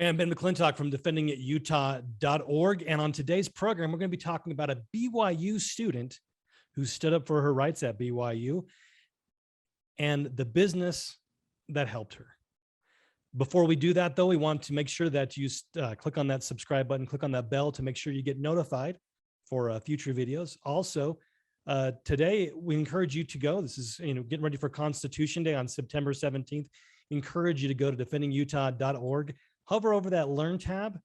And Ben McClintock from defendingutah.org. And on today's program, we're going to be talking about a BYU student who stood up for her rights at BYU and the business that helped her. Before we do that, though, we want to make sure that you click on that subscribe button, click on that bell to make sure you get notified for future videos. Also, today, we encourage you to go. This is, getting ready for Constitution Day on September 17th. We encourage you to go to defendingutah.org. Hover over that Learn tab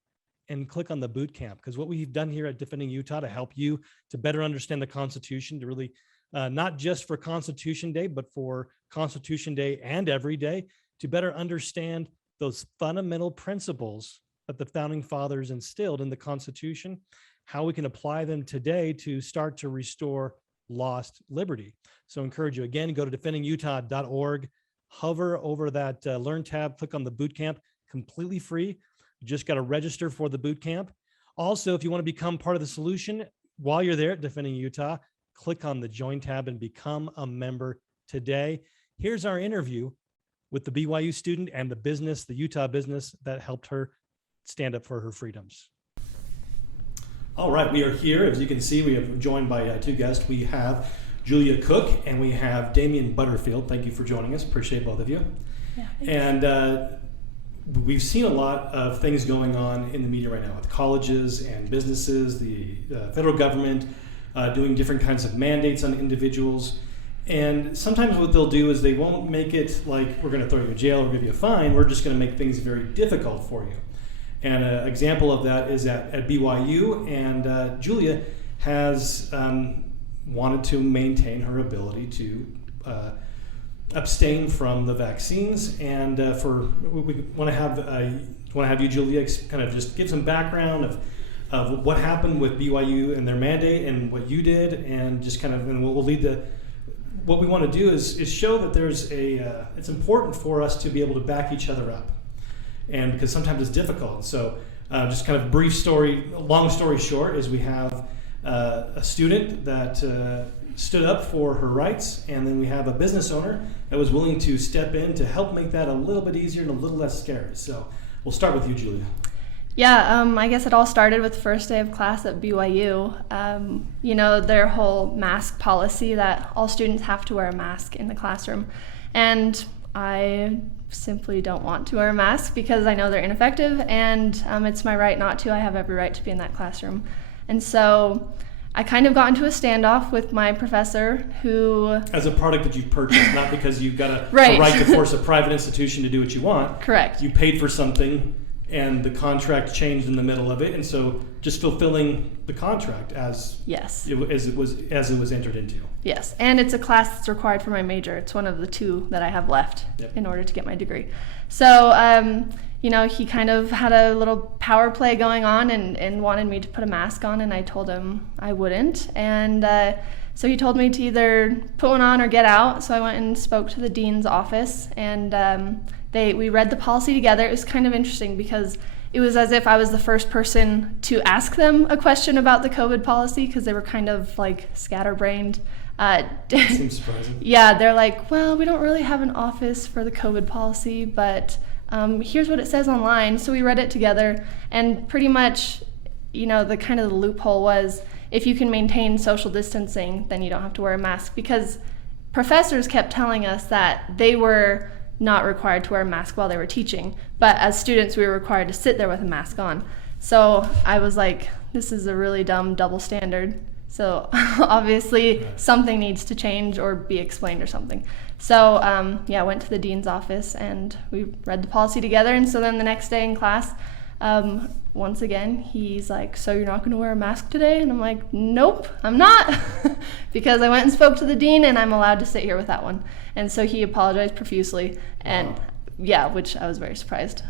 and click on the boot camp, because what we've done here at Defending Utah to help you to better understand the Constitution, to really not just for Constitution Day, but for Constitution Day and every day, to better understand those fundamental principles that the Founding Fathers instilled in the Constitution, how we can apply them today to start to restore lost liberty. So I encourage you, again, go to defendingutah.org, hover over that Learn tab, click on the boot camp. Completely free. You just got to register for the boot camp. Also, if you want to become part of the solution while you're there at Defending Utah, click on the Join tab and become a member today. Here's our interview with the BYU student and the business, the Utah business that helped her stand up for her freedoms. All right, we are here. As you can see, we have joined by two guests. We have Julia Cook and we have Damian Butterfield. Thank you for joining us. Appreciate both of you. Yeah, and we've seen a lot of things going on in the media right now with colleges and businesses, the federal government doing different kinds of mandates on individuals. And sometimes what they'll do is they won't make it like we're going to throw you in jail or give you a fine. We're just going to make things very difficult for you. And an example of that is at BYU. And Julia has wanted to maintain her ability to abstain from the vaccines, and we want to have you, Julia, kind of just give some background of what happened with BYU and their mandate and what you did, and just kind of, and we'll lead to what we want to do is show that there's it's important for us to be able to back each other up, and because sometimes it's difficult. So just kind of brief story, long story short, is we have a student that stood up for her rights, and then we have a business owner that was willing to step in to help make that a little bit easier and a little less scary. So we'll start with you, Julia. Yeah, I guess it all started with the first day of class at BYU. Their whole mask policy that all students have to wear a mask in the classroom. And I simply don't want to wear a mask because I know they're ineffective, and it's my right not to. I have every right to be in that classroom. And so I kind of got into a standoff with my professor who... As a product that you've purchased, not because you've got a right to force a private institution to do what you want. Correct. You paid for something and the contract changed in the middle of it, and so just fulfilling the contract as it was entered into. Yes, and it's a class that's required for my major. It's one of the two that I have left in order to get my degree. So, he kind of had a little power play going on and wanted me to put a mask on, and I told him I wouldn't. And so he told me to either put one on or get out. So I went and spoke to the dean's office, and we read the policy together. It was kind of interesting because it was as if I was the first person to ask them a question about the COVID policy, because they were kind of like scatterbrained. Seems surprising. Yeah, they're like, well, we don't really have an office for the COVID policy, but here's what it says online. So we read it together, and pretty much, the loophole was if you can maintain social distancing, then you don't have to wear a mask, because professors kept telling us that they were not required to wear a mask while they were teaching, but as students we were required to sit there with a mask on. So I was like, this is a really dumb double standard. So obviously something needs to change or be explained or something. So I went to the dean's office and we read the policy together. And so then the next day in class, once again, he's like, so you're not going to wear a mask today? And I'm like, nope, I'm not, because I went and spoke to the dean and I'm allowed to sit here with that one. And so he apologized profusely, and which I was very surprised.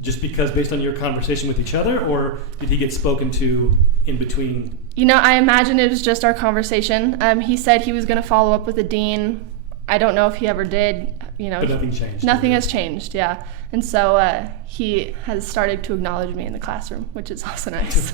Just because based on your conversation with each other, or did he get spoken to in between? I imagine it was just our conversation. He said he was going to follow up with the dean. I don't know if he ever did. But nothing changed. Nothing has changed, yeah. And so he has started to acknowledge me in the classroom, which is also nice.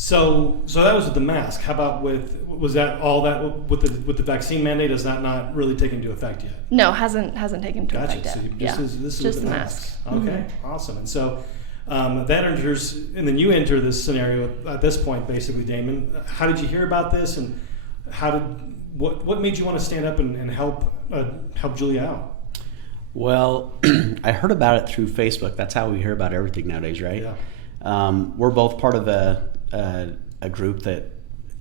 So that was with the mask. How about was that all that with the vaccine mandate? Is that not really taken into effect yet? No, hasn't taken into Gotcha. effect yet. So Yeah. this is just with the the masks. masks. Okay, awesome. And so that enters, and then you enter this scenario at this point, basically, Damon. How did you hear about this, and what made you want to stand up and help Julia out? Well, I heard about it through Facebook. That's how we hear about everything nowadays, right? Yeah. We're both part of a group that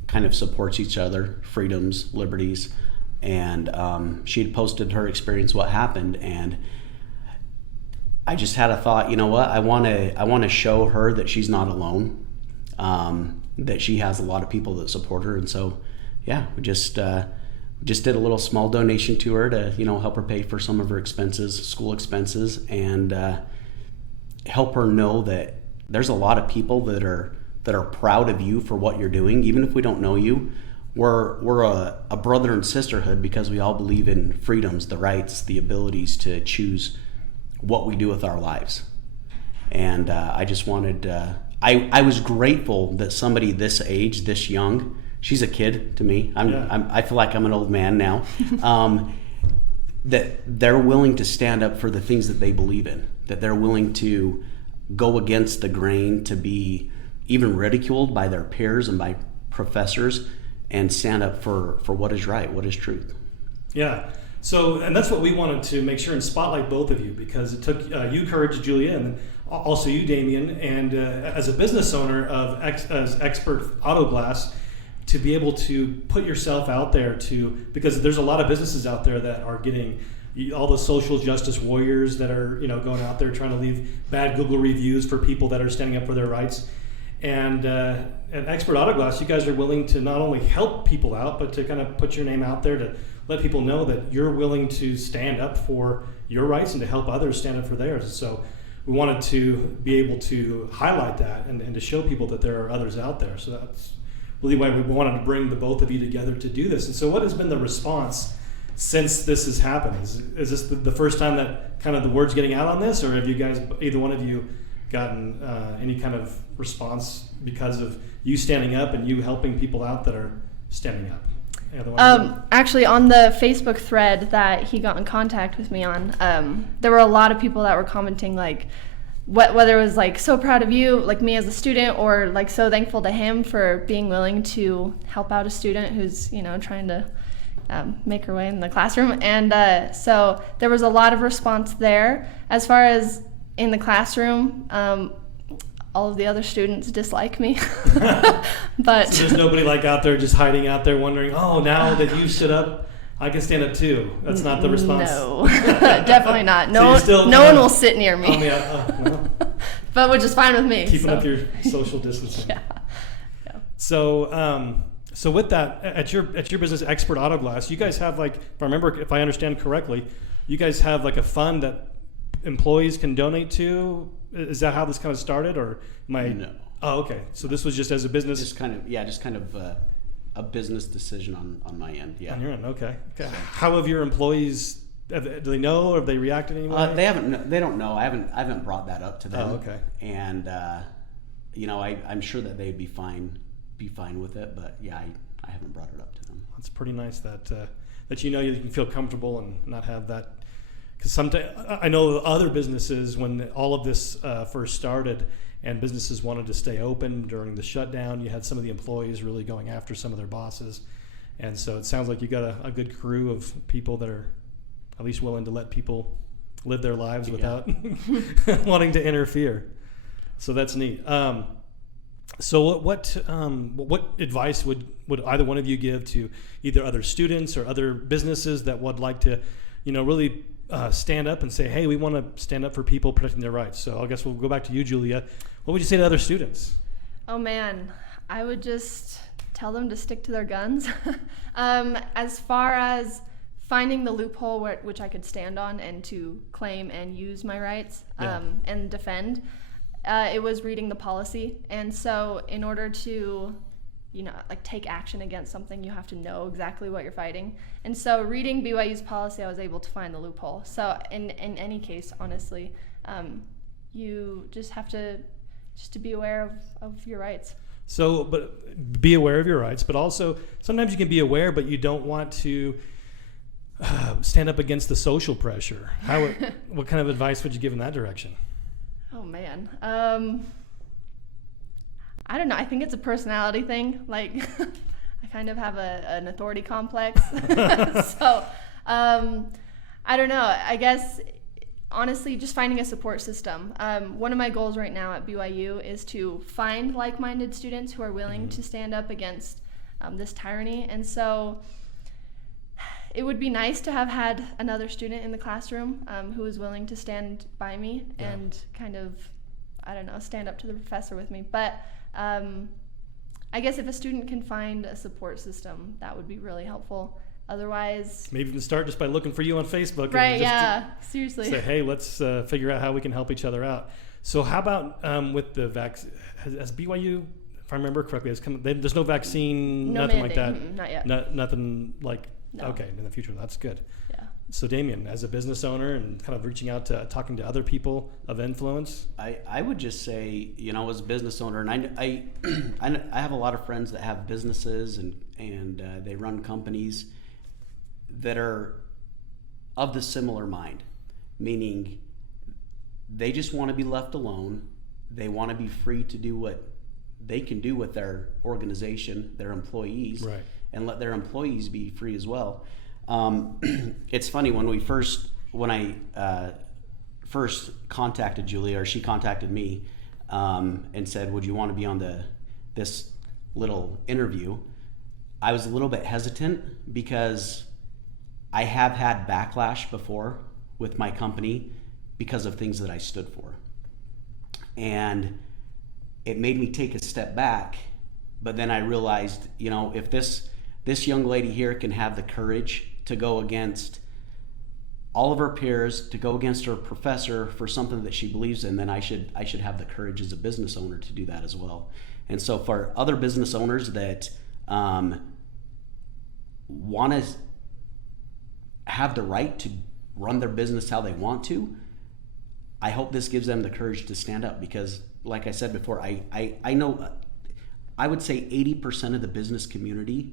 kind of supports each other, freedoms, liberties, and she had posted her experience, what happened, and I just had a thought. You know what? I want to show her that she's not alone, that she has a lot of people that support her, and so yeah, we just did a little small donation to her to help her pay for some of her expenses, school expenses, and help her know that there's a lot of people that are proud of you for what you're doing, even if we don't know you. We're a brother and sisterhood because we all believe in freedoms, the rights, the abilities to choose what we do with our lives. And I just wanted, I was grateful that somebody this age, this young, she's a kid to me. I feel like I'm an old man now. That they're willing to stand up for the things that they believe in, that they're willing to go against the grain, to be even ridiculed by their peers and by professors, and stand up for what is right, what is truth. Yeah. So, and that's what we wanted to make sure and spotlight both of you, because it took you courage, Julia, and also you, Damien, and as a business owner of Expert Auto Glass, to be able to put yourself out there because there's a lot of businesses out there that are getting all the social justice warriors that are going out there trying to leave bad Google reviews for people that are standing up for their rights. And at Expert Auto Glass, you guys are willing to not only help people out, but to kind of put your name out there to let people know that you're willing to stand up for your rights and to help others stand up for theirs. And so we wanted to be able to highlight that and to show people that there are others out there. So that's really why we wanted to bring the both of you together to do this. And so what has been the response since this has happened? Is this the first time that kind of the word's getting out on this, or have you guys, either one of you, gotten any kind of response because of you standing up and you helping people out that are standing up? Actually, on the Facebook thread that he got in contact with me on, there were a lot of people that were commenting, like, whether it was like so proud of you, like me as a student, or like so thankful to him for being willing to help out a student who's trying to make her way in the classroom. And so there was a lot of response there. As far as in the classroom, all of the other students dislike me. But so there's nobody like out there just hiding out there wondering, oh, now that you stood up, I can stand up too. That's not the response. No, definitely not. No, so no one will sit near me. No. But which is fine with me. Keeping up your social distancing. Yeah. So with that, at your business, Expert Auto Glass, you guys have, like, if I understand correctly, you guys have like a fund that employees can donate to. Is that how this kind of started, or No. Oh, okay. So this was just as a business. Just kind of a business decision on my end. Yeah. On your end, okay. How have your employees? Do they know, or have they reacted in any way? They haven't. They don't know. I haven't brought that up to them. Oh, okay. And I'm sure that they'd be fine with it. But yeah, I haven't brought it up to them. It's pretty nice that you can feel comfortable and not have that. Because sometimes I know other businesses, when all of this first started and businesses wanted to stay open during the shutdown, you had some of the employees really going after some of their bosses. And so it sounds like you got a good crew of people that are at least willing to let people live their lives without wanting to interfere. So that's neat. So what advice would either one of you give to either other students or other businesses that would like to, really stand up and say, hey, we want to stand up for people protecting their rights? So I guess we'll go back to you, Julia. What would you say to other students? Oh man, I would just tell them to stick to their guns. As far as finding the loophole which I could stand on and to claim and use my rights and defend, it was reading the policy. And so in order to take action against something, you have to know exactly what you're fighting. And so reading BYU's policy, I was able to find the loophole. So in any case, honestly, you just have to be aware of your rights. So, but be aware of your rights, but also sometimes you can be aware, but you don't want to stand up against the social pressure. What kind of advice would you give in that direction? Oh man. I don't know. I think it's a personality thing. Like, I kind of have an authority complex. So, I don't know. I guess, honestly, just finding a support system. One of my goals right now at BYU is to find like-minded students who are willing to stand up against this tyranny. And so it would be nice to have had another student in the classroom who was willing to stand by me and kind of, I don't know, stand up to the professor with me. But I guess if a student can find a support system, that would be really helpful. Otherwise, maybe even start just by looking for you on Facebook. Right, and just seriously. Say, hey, let's figure out how we can help each other out. So how about with the vaccine? Has BYU, if I remember correctly, there's no vaccine, No nothing mandate. like that? Not yet. Nothing like, No. okay, in the future, that's good. Yeah. So Damien, as a business owner and kind of reaching out to talking to other people of influence. I would just say, as a business owner, and I have a lot of friends that have businesses and they run companies that are of the similar mind, meaning they just want to be left alone. They want to be free to do what they can do with their organization, their employees, right, and let their employees be free as well. It's funny, when I first contacted Julia, or she contacted me and said, would you want to be on this little interview? I was a little bit hesitant because I have had backlash before with my company because of things that I stood for. And it made me take a step back, but then I realized, if this young lady here can have the courage to go against all of her peers, to go against her professor for something that she believes in, then I should have the courage as a business owner to do that as well. And so for other business owners that want to have the right to run their business how they want to, I hope this gives them the courage to stand up, because like I said before, I know, I would say 80% of the business community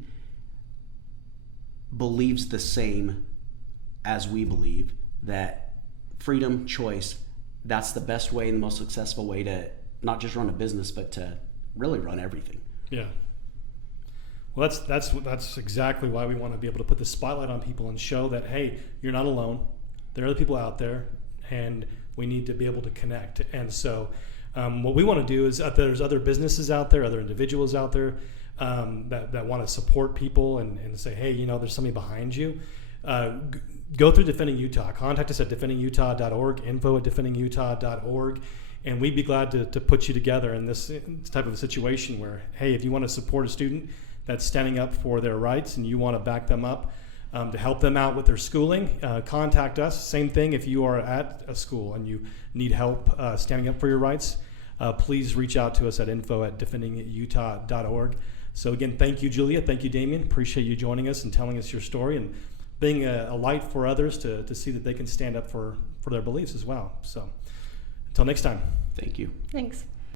believes the same as we believe, that freedom, choice, that's the best way and the most successful way to not just run a business, but to really run everything. Yeah. Well, that's exactly why we want to be able to put the spotlight on people and show that, hey, you're not alone. There are other people out there, and we need to be able to connect. And so what we want to do is, there's other businesses out there, other individuals out there that want to support people and say, hey, there's somebody behind you. Go through Defending Utah. Contact us at defendingutah.org, info@defendingutah.org. And we'd be glad to put you together in this type of a situation where, hey, if you want to support a student that's standing up for their rights and you want to back them up to help them out with their schooling, contact us. Same thing if you are at a school and you need help standing up for your rights, please reach out to us at info@defendingutah.org. So again, thank you, Julia. Thank you, Damien. Appreciate you joining us and telling us your story and being a light for others to see that they can stand up for their beliefs as well. So until next time. Thank you. Thanks.